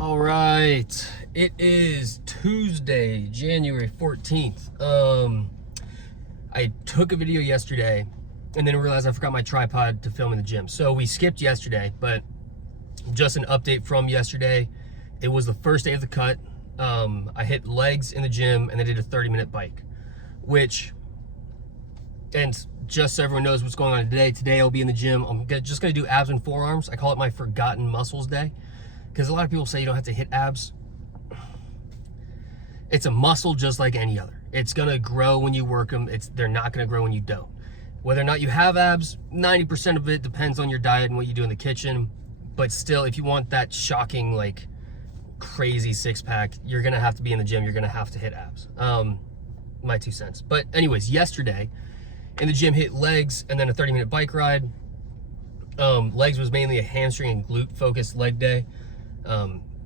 All right, it is Tuesday, January 14th. I took a video yesterday and then realized I forgot my tripod to film in the gym. So we skipped yesterday, but just an update from yesterday. It was the first day of the cut. I hit legs in the gym and I did a 30-minute bike, and just so everyone knows what's going on today I'll be in the gym. I'm just gonna do abs and forearms. I call it my forgotten muscles day, because a lot of people say you don't have to hit abs. It's a muscle just like any other. It's gonna grow when you work them. They're not gonna grow when you don't. Whether or not you have abs, 90% of it depends on your diet and what you do in the kitchen. But still, if you want that shocking, like crazy six-pack, you're gonna have to be in the gym. You're gonna have to hit abs. My 2 cents. But anyways, yesterday in the gym, hit legs and then a 30-minute bike ride. Legs was mainly a hamstring and glute focused leg day.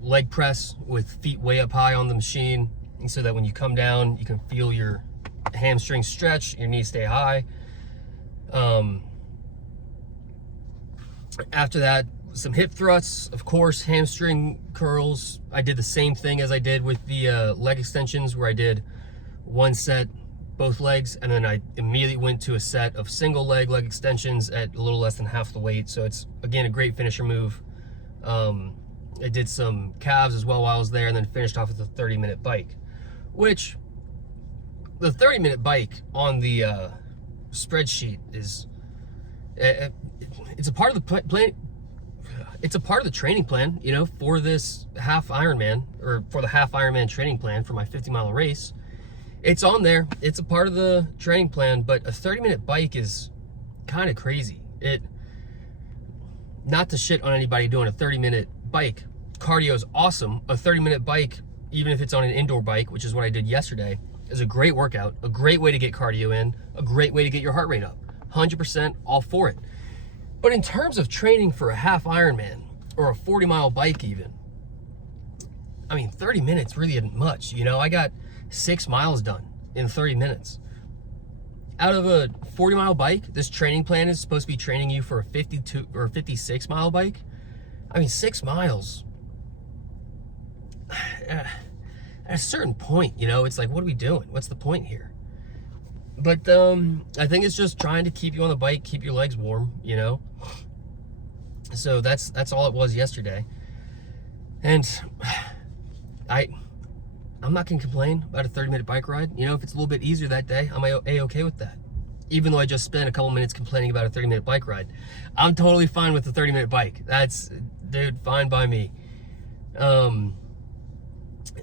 Leg press with feet way up high on the machine, so that when you come down, you can feel your hamstring stretch, your knees stay high. After that, some hip thrusts, of course, hamstring curls. I did the same thing as I did with the leg extensions, where I did one set, both legs, and then I immediately went to a set of single leg extensions at a little less than half the weight. So it's, again, a great finisher move. I did some calves as well while I was there, and then finished off with a 30-minute bike, which the 30-minute bike on the spreadsheet is, it's a part of the plan. It's a part of the training plan, you know, for this half Ironman, or for the half Ironman training plan for my 50-mile race. It's on there. It's a part of the training plan, but a 30-minute bike is kind of crazy. Not to shit on anybody doing a 30-minute bike. Cardio is awesome. A 30-minute bike, even if it's on an indoor bike, which is what I did yesterday, is a great workout, a great way to get cardio in, a great way to get your heart rate up. 100% all for it. But in terms of training for a half Ironman or a 40-mile bike even, I mean, 30 minutes really isn't much. You know, I got 6 miles done in 30 minutes. Out of a 40-mile bike, this training plan is supposed to be training you for a 52 or 56-mile bike. I mean, 6 miles. At a certain point, you know, it's like, what are we doing? What's the point here? But I think it's just trying to keep you on the bike, keep your legs warm, you know. So that's all it was yesterday. And I'm not gonna complain about a 30-minute bike ride. You know, if it's a little bit easier that day, I'm a-okay with that. Even though I just spent a couple minutes complaining about a 30-minute bike ride, I'm totally fine with the 30-minute bike. That's, dude, fine by me.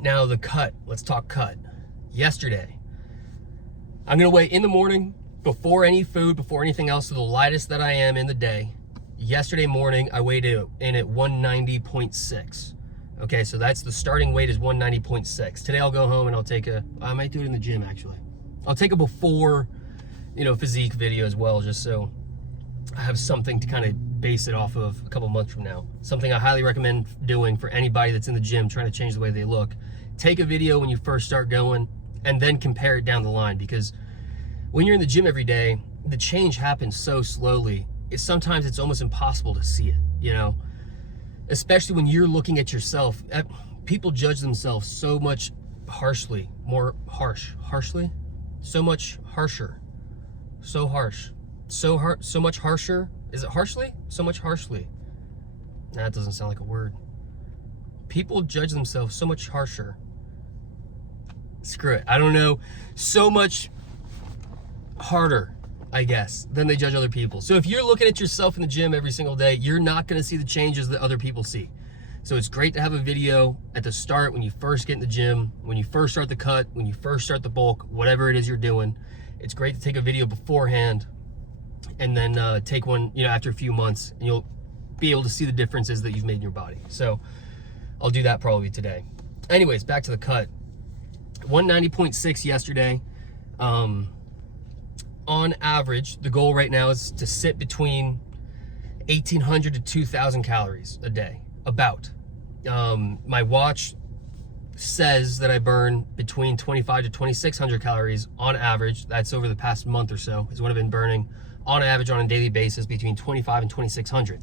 Now the cut, let's talk cut. Yesterday, I'm gonna weigh in the morning before any food, before anything else, so the lightest that I am in the day. Yesterday morning, I weighed in at 190.6. Okay, so that's the starting weight is 190.6. Today I'll go home and I might do it in the gym actually. I'll take a before, you know, physique video as well, just so I have something to kind of base it off of a couple months from now. Something I highly recommend doing for anybody that's in the gym trying to change the way they look. Take a video when you first start going and then compare it down the line, because when you're in the gym every day, the change happens so slowly. Sometimes it's almost impossible to see it, you know? Especially when you're looking at yourself. People judge themselves so much harshly, so much harsher, so much harsher. Is it harshly? So much harshly. Nah, that doesn't sound like a word. People judge themselves so much harsher. Screw it, I don't know. So much harder, I guess, than they judge other people. So if you're looking at yourself in the gym every single day, you're not gonna see the changes that other people see. So it's great to have a video at the start when you first get in the gym, when you first start the cut, when you first start the bulk, whatever it is you're doing. It's great to take a video beforehand and then take one, you know, after a few months, and you'll be able to see the differences that you've made in your body. So I'll do that probably today. Anyways, back to the cut. 190.6 yesterday. On average, the goal right now is to sit between 1,800 to 2,000 calories a day, about. My watch says that I burn between 2,500 to 2,600 calories on average. That's over the past month or so, is what I've been burning on average on a daily basis, between 2,500 and 2,600.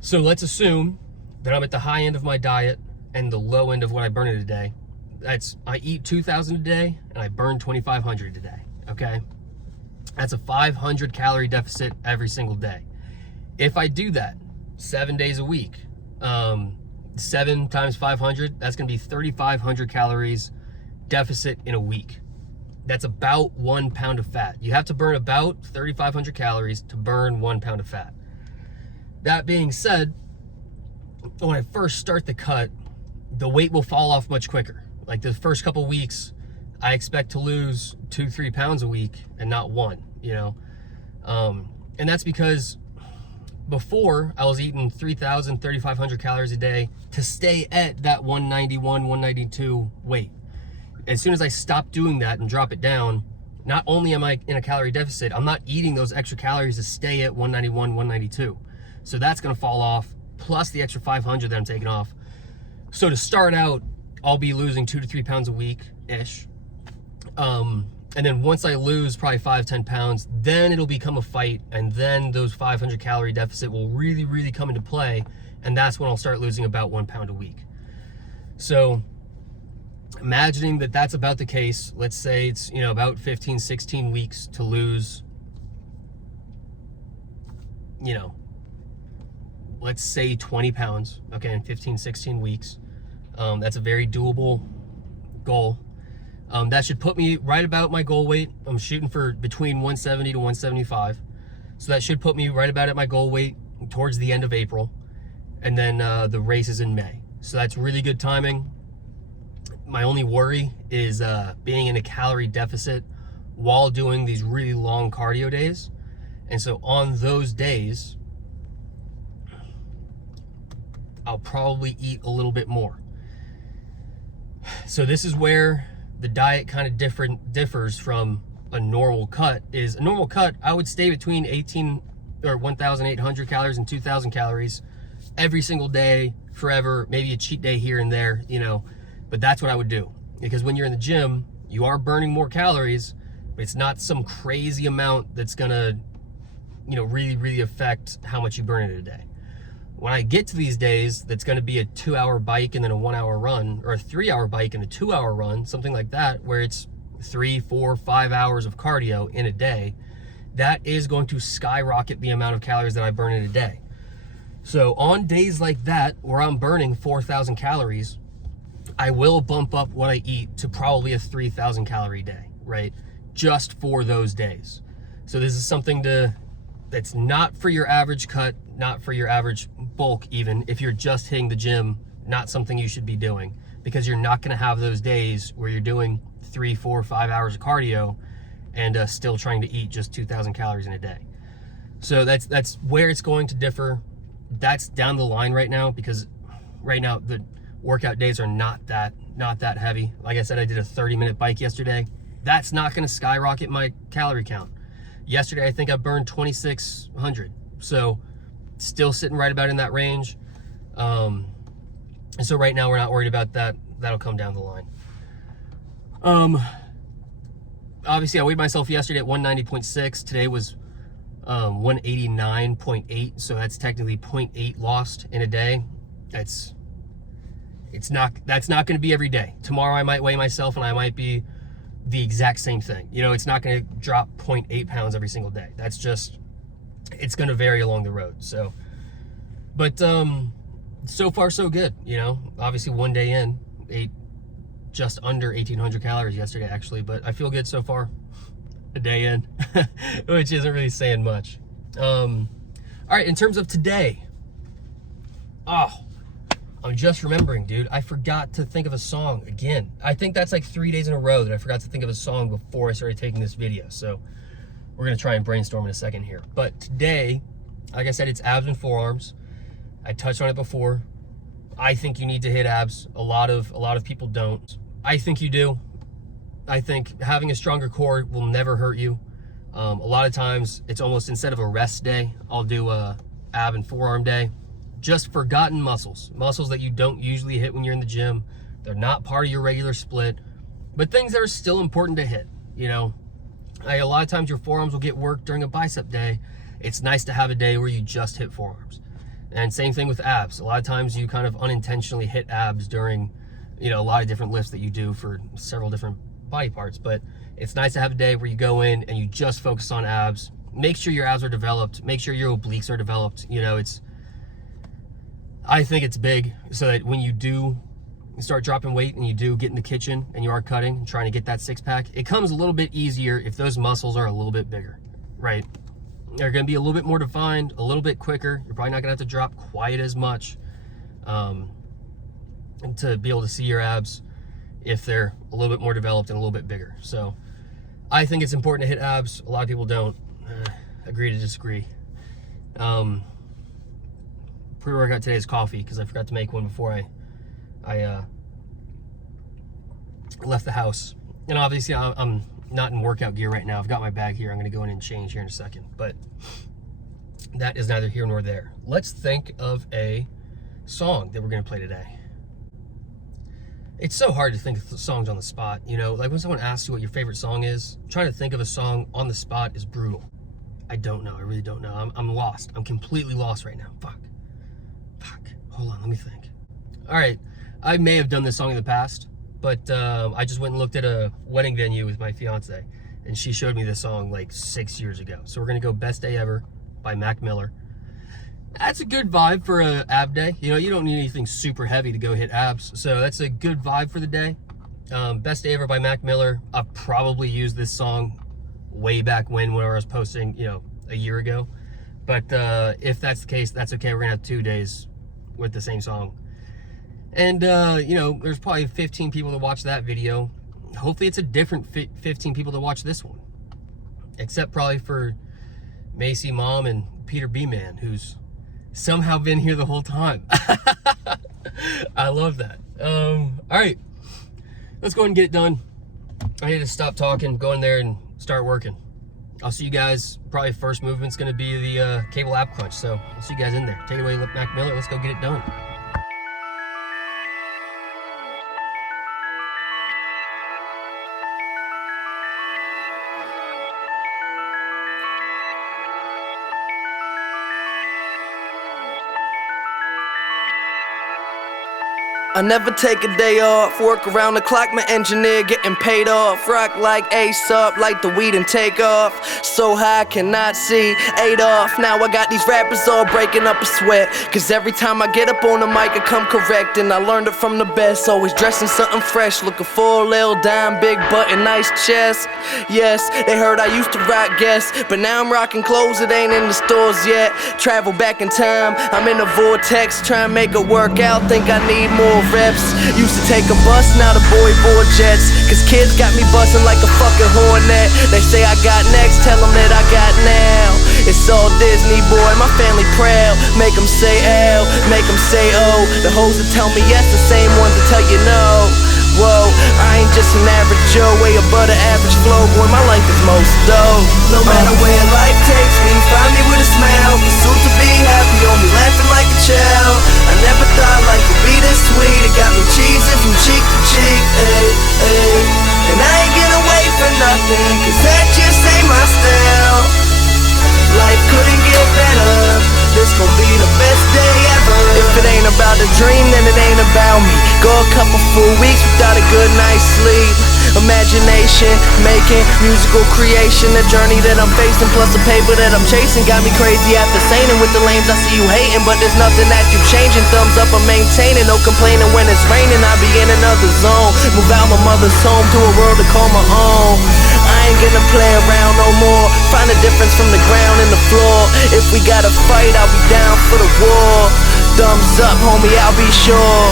So let's assume then I'm at the high end of my diet and the low end of what I burn in a day. I eat 2,000 a day and I burn 2,500 a day, okay? That's a 500 calorie deficit every single day. If I do that 7 days a week, 7 times 500, that's gonna be 3,500 calories deficit in a week. That's about 1 pound of fat. You have to burn about 3,500 calories to burn 1 pound of fat. That being said, when I first start the cut, the weight will fall off much quicker. Like the first couple weeks, I expect to lose 2-3 pounds a week and not 1, you know? And that's because before I was eating 3,000, 3,500 calories a day to stay at that 191, 192 weight. As soon as I stop doing that and drop it down, not only am I in a calorie deficit, I'm not eating those extra calories to stay at 191, 192. So that's gonna fall off, plus the extra 500 that I'm taking off. So to start out, I'll be losing 2 to 3 pounds a week-ish. And then once I lose probably 5-10 pounds, then it'll become a fight, and then those 500 calorie deficit will really, really come into play, and that's when I'll start losing about 1 pound a week. So imagining that that's about the case, let's say it's, you know, about 15, 16 weeks to lose, you know, let's say 20 pounds, okay, in 15, 16 weeks. That's a very doable goal. That should put me right about my goal weight. I'm shooting for between 170 to 175. So that should put me right about at my goal weight towards the end of April. And then the race is in May. So that's really good timing. My only worry is being in a calorie deficit while doing these really long cardio days. And so on those days, I'll probably eat a little bit more. So this is where the diet kind of differs from a normal cut. Is a normal cut, I would stay between 1,800 calories and 2,000 calories every single day, forever, maybe a cheat day here and there, you know, but that's what I would do. Because when you're in the gym, you are burning more calories, but it's not some crazy amount that's gonna, you know, really, really affect how much you burn in a day. When I get to these days, that's gonna be a 2-hour bike and then a 1-hour run, or a 3-hour bike and a 2-hour run, something like that, where it's 3, 4, 5 hours of cardio in a day, that is going to skyrocket the amount of calories that I burn in a day. So on days like that, where I'm burning 4,000 calories, I will bump up what I eat to probably a 3,000 calorie day, right? Just for those days. So this is something that's not for your average cut, not for your average bulk even. If you're just hitting the gym, not something you should be doing, because you're not gonna have those days where you're doing 3, 4, 5 hours of cardio and still trying to eat just 2,000 calories in a day. So that's where it's going to differ. That's down the line right now, because right now the workout days are not that heavy. Like I said, I did a 30-minute bike yesterday. That's not gonna skyrocket my calorie count. Yesterday, I think I burned 2,600. So still sitting right about in that range. And so right now we're not worried about that. That'll come down the line. Obviously I weighed myself yesterday at 190.6. Today was 189.8. So that's technically 0.8 lost in a day. That's not going to be every day. Tomorrow I might weigh myself and I might be the exact same thing. You know, it's not going to drop 0.8 pounds every single day. That's just, it's going to vary along the road. So, but so far so good. You know, obviously one day in, ate just under 1,800 calories yesterday actually, but I feel good so far. A day in, which isn't really saying much. All right, in terms of today, I'm just remembering, dude, I forgot to think of a song again. I think that's like 3 days in a row that I forgot to think of a song before I started taking this video. So we're gonna try and brainstorm in a second here. But today, like I said, it's abs and forearms. I touched on it before. I think you need to hit abs. A lot of people don't. I think you do. I think having a stronger core will never hurt you. A lot of times it's almost, instead of a rest day, I'll do a ab and forearm day. Just forgotten muscles that you don't usually hit when you're in the gym. They're not part of your regular split, but things that are still important to hit. You know, a lot of times your forearms will get worked during a bicep day. It's nice to have a day where you just hit forearms. And same thing with abs. A lot of times you kind of unintentionally hit abs during, you know, a lot of different lifts that you do for several different body parts. But it's nice to have a day where you go in and you just focus on abs. Make sure your abs are developed. Make sure your obliques are developed. You know, I think it's big, so that when you do start dropping weight and you do get in the kitchen and you are cutting and trying to get that six-pack, it comes a little bit easier if those muscles are a little bit bigger, right? They're going to be a little bit more defined, a little bit quicker. You're probably not going to have to drop quite as much to be able to see your abs if they're a little bit more developed and a little bit bigger. So I think it's important to hit abs. A lot of people don't. Agree to disagree. Pre-workout today is coffee because I forgot to make one before I left the house. And obviously I'm not in workout gear right now. I've got my bag here. I'm going to go in and change here in a second. But that is neither here nor there. Let's think of a song that we're going to play today. It's so hard to think of songs on the spot. You know, like when someone asks you what your favorite song is, trying to think of a song on the spot is brutal. I don't know. I really don't know. I'm lost. I'm completely lost right now. Fuck. Hold on. Let me think. All right. I may have done this song in the past, but I just went and looked at a wedding venue with my fiance, and she showed me this song like 6 years ago. So we're going to go Best Day Ever by Mac Miller. That's a good vibe for a ab day. You know, you don't need anything super heavy to go hit abs. So that's a good vibe for the day. Best Day Ever by Mac Miller. I've probably used this song way back when I was posting, you know, a year ago. But if that's the case, that's okay. We're going to have 2 days with the same song. And, you know, there's probably 15 people that watch that video. Hopefully it's a different 15 people that watch this one. Except probably for Macy Mom and Peter B. Man, who's somehow been here the whole time. I love that. All right, let's go ahead and get it done. I need to stop talking, go in there and start working. I'll see you guys. Probably first movement's going to be the cable ab crunch. So I'll see you guys in there. Take it away, Mac Miller. Let's go get it done. I never take a day off, work around the clock, my engineer getting paid off. Rock like Ace up, light the weed and take off. So high I cannot see, 8 off. Now I got these rappers all breaking up a sweat, cause every time I get up on the mic I come correct. And I learned it from the best, always dressing something fresh. Looking for a little dime, big button, nice chest. Yes, they heard I used to rock Guess, but now I'm rocking clothes that ain't in the stores yet. Travel back in time, I'm in a vortex, trying to make it work out, think I need more reps. Used to take a bus, now the boy board jets, cause kids got me bustin' like a fucking hornet. They say I got next, tell them that I got now. It's all Disney, boy, my family proud. Make them say L, make them say O. The hoes that tell me yes, the same ones that tell you no. Whoa, I ain't just an average Joe, way above the average flow. Boy, my life is most dope. No matter where life takes me, find me with a smile. Soon to be happy, on me laughing like a child. I never thought life would be this sweet. It got me cheesing from cheek to cheek, ay, ay. And I ain't gonna wait for nothing, cause that just ain't my style. Life couldn't get better, this gon' be the best day ever. If it ain't about a dream, then it ain't about me. Go a couple full weeks without a good night's sleep. Imagination, making musical creation. The journey that I'm facing, plus the paper that I'm chasing, got me crazy after saying it. With the lanes I see you hating, but there's nothing that you changing. Thumbs up, I'm maintaining, no complaining when it's raining. I be in another zone, move out my mother's home to a world to call my own. I ain't gonna play around no more, find a difference from the ground and the floor. If we gotta fight, I'll be down for the war. Thumbs up, homie, I'll be sure.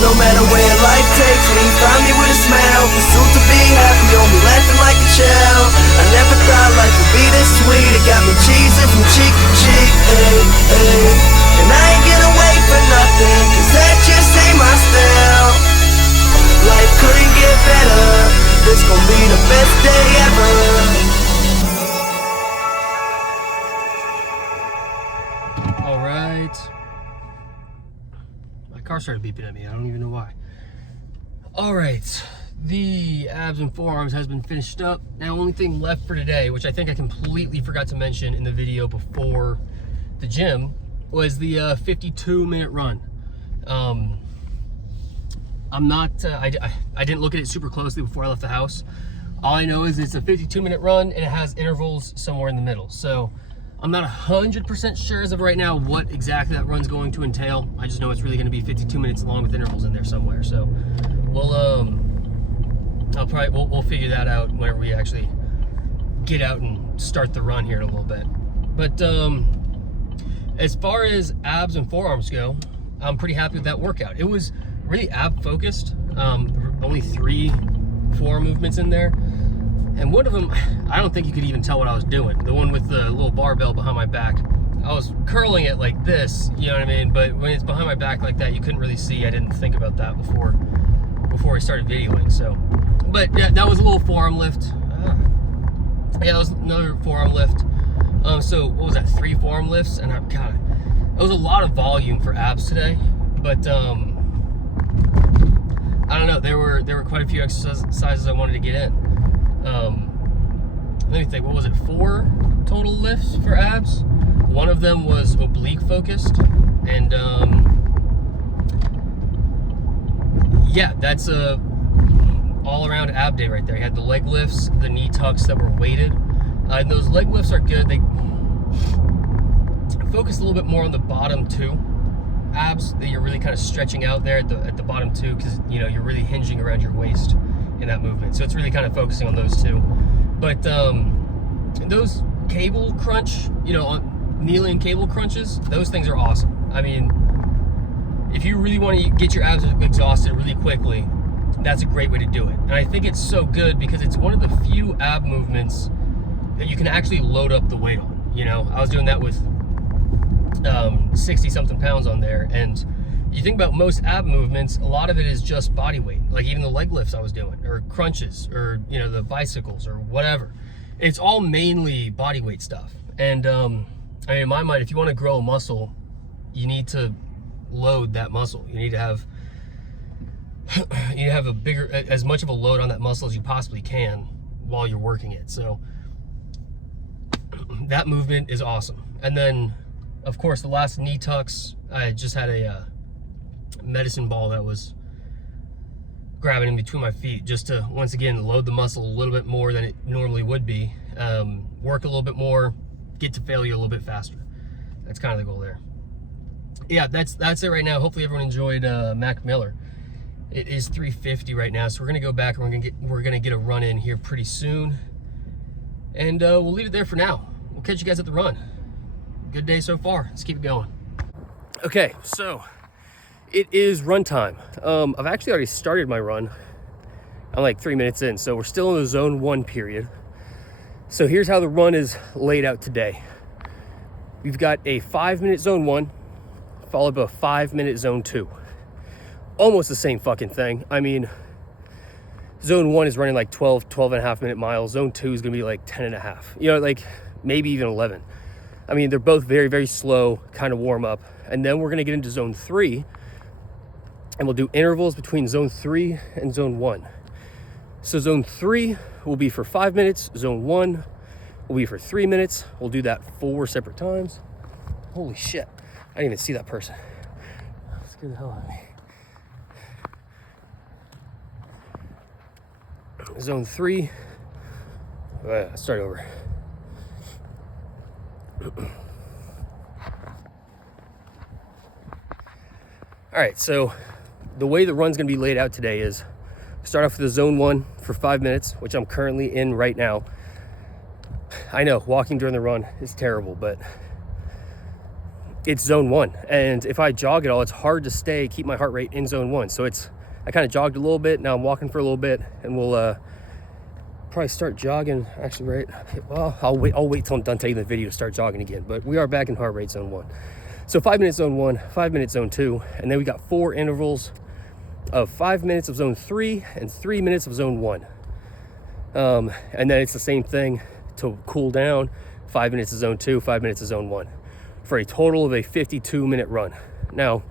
No matter where life takes me, find me with a smile. Pursuit to be happy, on me laughing like a child. I never thought life would be this sweet. It got me cheesing from cheek to cheek, ay, ay. And I ain't gonna wait for nothing, cause that just ain't my style. Life couldn't get better, this gon' be the best day ever. All right. My car started beeping at me. I don't even know why. All right. The abs and forearms has been finished up. Now, only thing left for today, which I think I completely forgot to mention in the video before the gym, was the 52-minute run. I'm not, I didn't look at it super closely before I left the house. All I know is it's a 52-minute run and it has intervals somewhere in the middle. So I'm not 100% sure as of right now what exactly that run's going to entail. I just know it's really gonna be 52 minutes long with intervals in there somewhere. So we'll, we'll figure that out whenever we actually get out and start the run here in a little bit. But as far as abs and forearms go, I'm pretty happy with that workout. It was really ab focused. Only 3 forearm movements in there. And one of them, I don't think you could even tell what I was doing. The one with the little barbell behind my back. I was curling it like this, you know what I mean? But when it's behind my back like that, you couldn't really see. I didn't think about that before I started videoing, so. But yeah, that was a little forearm lift. Yeah, that was another forearm lift. So what was that, 3 forearm lifts? And God, it was a lot of volume for abs today. But I don't know, there were quite a few exercises I wanted to get in. Let me think, what was it, 4 total lifts for abs? One of them was oblique focused, and yeah, that's a all-around ab day right there. You had the leg lifts, the knee tucks that were weighted, and those leg lifts are good. They focus a little bit more on the bottom 2 abs that you're really kind of stretching out there at the bottom 2, because you know you're really hinging around your waist in that movement, so it's really kind of focusing on those 2. But those cable crunch, you know, on kneeling cable crunches, those things are awesome. I mean, if you really want to get your abs exhausted really quickly, that's a great way to do it. And I think it's so good because it's one of the few ab movements that you can actually load up the weight on. You know, I was doing that with 60 something pounds on there, and you think about most ab movements, a lot of it is just body weight. Like even the leg lifts I was doing, or crunches, or you know, the bicycles or whatever. It's all mainly body weight stuff. And I mean, in my mind, if you want to grow a muscle, you need to load that muscle. You need to have a bigger, as much of a load on that muscle as you possibly can while you're working it. So that movement is awesome. And then of course the last knee tucks, I just had a medicine ball that was grabbing in between my feet just to once again load the muscle a little bit more than it normally would be, work a little bit more, get to failure a little bit faster. That's kind of the goal there. Yeah, that's it right now. Hopefully everyone enjoyed Mac Miller. It is 3:50 right now, so we're gonna go back and we're gonna get a run in here pretty soon, and we'll leave it there for now. We'll catch you guys at the run. Good day so far. Let's keep it going. Okay, so it is run time. I've actually already started my run. I'm like 3 minutes in, so we're still in the zone 1 period. So here's how the run is laid out today. We've got a 5-minute zone 1, followed by a 5-minute zone 2. Almost the same fucking thing. I mean, zone 1 is running like 12 and a half minute miles. Zone 2 is gonna be like 10 and a half. You know, like maybe even 11. I mean, they're both very, very slow, kind of warm up. And then we're gonna get into zone 3, and we'll do intervals between zone 3 and zone 1. So zone 3 will be for 5 minutes. Zone 1 will be for 3 minutes. We'll do that 4 separate times. Holy shit. I didn't even see that person. Scared the hell out of me. Zone 3. Start over. All right, so the way the run's gonna be laid out today is start off with the zone 1 for 5 minutes, which I'm currently in right now. I know walking during the run is terrible, but it's zone 1. And if I jog at all, it's hard to keep my heart rate in zone 1. So I kind of jogged a little bit. Now I'm walking for a little bit, and we'll probably start jogging. Actually, right? Well, I'll wait till I'm done taking the video to start jogging again. But we are back in heart rate zone 1. So 5 minutes zone 1, 5 minutes zone 2, and then we got 4 intervals of 5 minutes of zone 3 and 3 minutes of zone 1. And then it's the same thing to cool down. 5 minutes of zone 2, 5 minutes of zone 1, for a total of a 52-minute run. Now,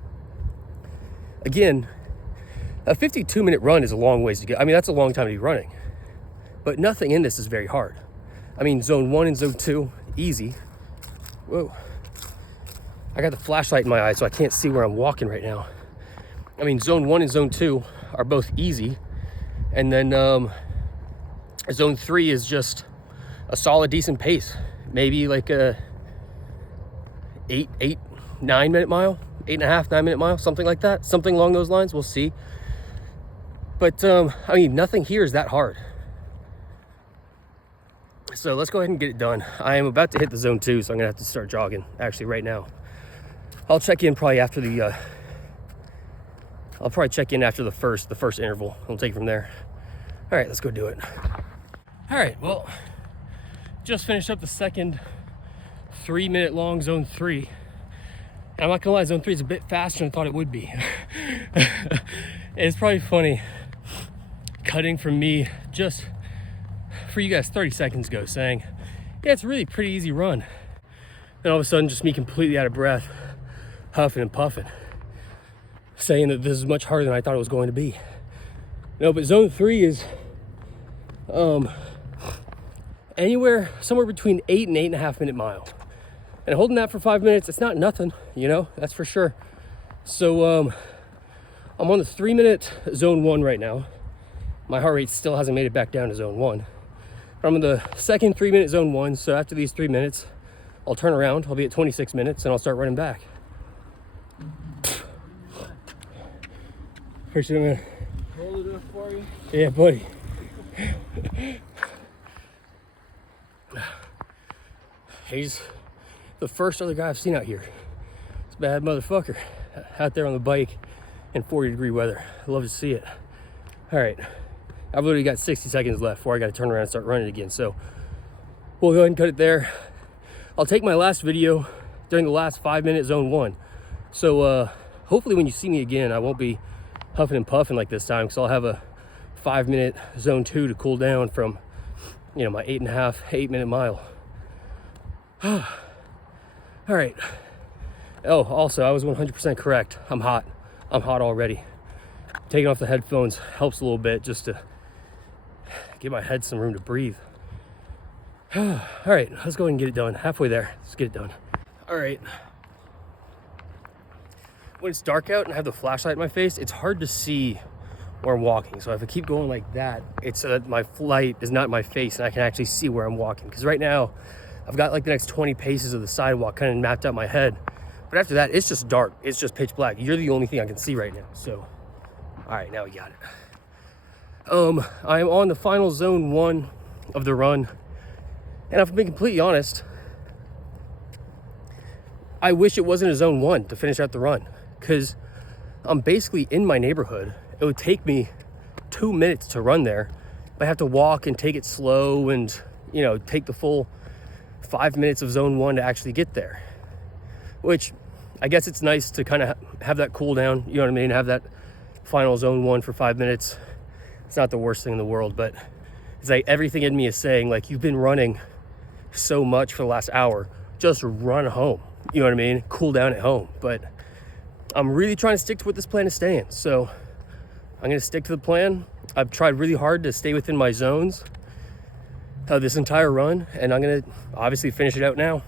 again, a 52-minute run is a long ways to go. I mean, that's a long time to be running. But nothing in this is very hard. I mean, zone 1 and zone 2, easy. Whoa. I I got the flashlight in my eye, so I can't see where I'm walking right now. I mean, zone 1 and zone 2 are both easy. And then zone 3 is just a solid, decent pace. Maybe like a 9 minute mile, 8.5, 9 minute mile, something like that. Something along those lines, we'll see. But I mean, nothing here is that hard. So let's go ahead and get it done. I am about to hit the zone 2, so I'm gonna have to start jogging actually right now. I'll check in probably after the I'll probably check in after the first interval. We'll take it from there. All right, let's go do it. All right, well, just finished up the second 3 minute long zone 3. And I'm not gonna lie, zone 3 is a bit faster than I thought it would be. It's probably funny cutting from me just for you guys 30 seconds ago saying, yeah, it's a really pretty easy run. And all of a sudden, just me completely out of breath, huffing and puffing, saying that this is much harder than I thought it was going to be. No, but zone 3 is somewhere between 8 and 8.5 minute mile. And holding that for 5 minutes, it's not nothing, you know, that's for sure. So I'm on the 3 minute zone 1 right now. My heart rate still hasn't made it back down to zone 1. But I'm in the second 3 minute zone 1. So after these 3 minutes, I'll turn around, I'll be at 26 minutes and I'll start running back. Appreciate it, man. Hold it up for you. Yeah, buddy. He's the first other guy I've seen out here. It's a bad motherfucker out there on the bike in 40-degree weather. I love to see it. All right, I've literally got 60 seconds left before I got to turn around and start running again. So we'll go ahead and cut it there. I'll take my last video during the last 5 minute zone 1. So hopefully when you see me again, I won't be huffing and puffing like this time, because I'll have a 5 minute zone 2 to cool down from, you know, my 8 minute mile. All right. Oh, also, I was 100% correct. I'm hot. I'm hot already. Taking off the headphones helps a little bit just to give my head some room to breathe. All right, let's go ahead and get it done. Halfway there. Let's get it done. All right. When it's dark out and I have the flashlight in my face, it's hard to see where I'm walking. So if I keep going like that, it's so that my light is not in my face and I can actually see where I'm walking. Because right now, I've got like the next 20 paces of the sidewalk kind of mapped out in my head. But after that, it's just dark. It's just pitch black. You're the only thing I can see right now. So, all right, now we got it. I am on the final zone 1 of the run. And if I'm being completely honest, I wish it wasn't a zone 1 to finish out the run, because I'm basically in my neighborhood. It would take me 2 minutes to run there, but I have to walk and take it slow and, you know, take the full 5 minutes of zone 1 to actually get there. Which I guess it's nice to kind of have that cool down, you know what I mean? Have that final zone 1 for 5 minutes. It's not the worst thing in the world, but it's like everything in me is saying, like, you've been running so much for the last hour, just run home. You know what I mean? Cool down at home. But I'm really trying to stick to what this plan is staying. So I'm going to stick to the plan. I've tried really hard to stay within my zones this entire run, and I'm going to obviously finish it out now.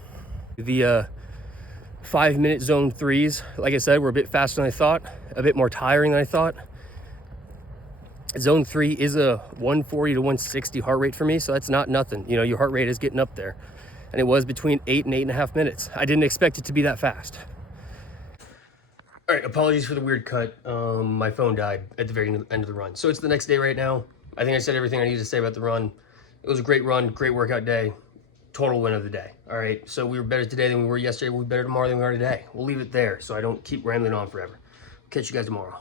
The 5 minute zone 3s, like I said, were a bit faster than I thought, a bit more tiring than I thought. Zone 3 is a 140 to 160 heart rate for me, so that's not nothing. You know, your heart rate is getting up there. And it was between 8 and 8.5 minutes. I didn't expect it to be that fast. All right, apologies for the weird cut. My phone died at the very end of the run. So it's the next day right now. I think I said everything I needed to say about the run. It was a great run, great workout day. Total win of the day. All right, so we were better today than we were yesterday. We'll be better tomorrow than we are today. We'll leave it there so I don't keep rambling on forever. Catch you guys tomorrow.